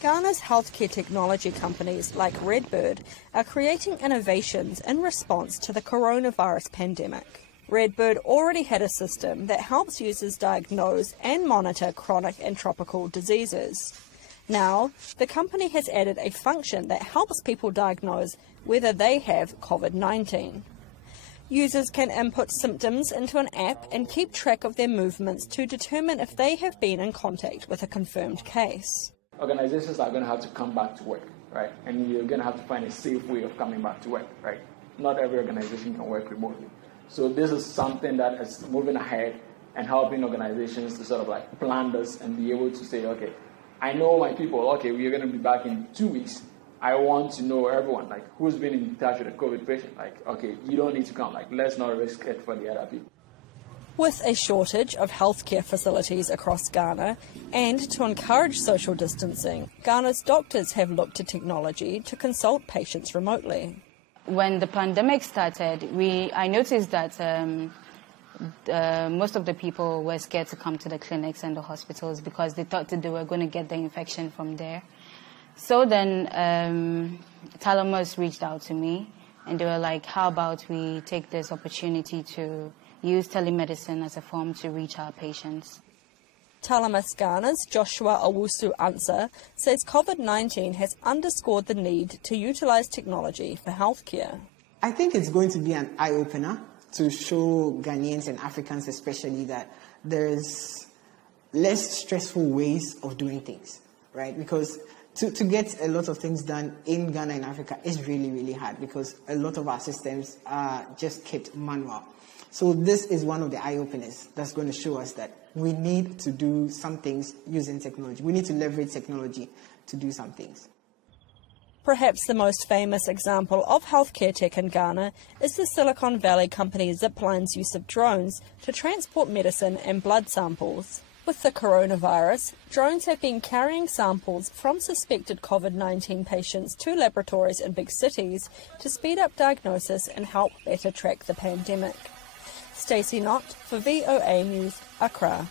Ghana's healthcare technology companies like Redbird are creating innovations in response to the coronavirus pandemic. Redbird already had a system that helps users diagnose and monitor chronic and tropical diseases. Now, the company has added a function that helps people diagnose whether they have COVID-19. Users can input symptoms into an app and keep track of their movements to determine if they have been in contact with a confirmed case. Organizations are going to have to come back to work, right? And you're going to have to find a safe way of coming back to work, right? Not every organization can work remotely. So this is something that is moving ahead and helping organizations to sort of like plan this and be able to say, okay, I know my people, okay, we're going to be back in 2 weeks. I want to know everyone, like who's been in touch with a COVID patient. Like, okay, you don't need to come. Like, let's not risk it for the other people. With a shortage of healthcare facilities across Ghana and to encourage social distancing, Ghana's doctors have looked to technology to consult patients remotely. When the pandemic started, I noticed that most of the people were scared to come to the clinics and the hospitals because they thought that they were going to get the infection from there. So then Thalamus reached out to me and they were like, how about we take this opportunity to use telemedicine as a form to reach our patients. Thalamus Ghana's Joshua Owusu-Ansah says COVID-19 has underscored the need to utilise technology for healthcare. I think it's going to be an eye-opener to show Ghanaians and Africans especially that there's less stressful ways of doing things, right? Because to get a lot of things done in Ghana and Africa is really, really hard because a lot of our systems are just kept manual. So this is one of the eye-openers that's going to show us that we need to do some things using technology. We need to leverage technology to do some things. Perhaps the most famous example of healthcare tech in Ghana is the Silicon Valley company Zipline's use of drones to transport medicine and blood samples. With the coronavirus, drones have been carrying samples from suspected COVID-19 patients to laboratories in big cities to speed up diagnosis and help better track the pandemic. Stacey Knott for VOA News, Accra.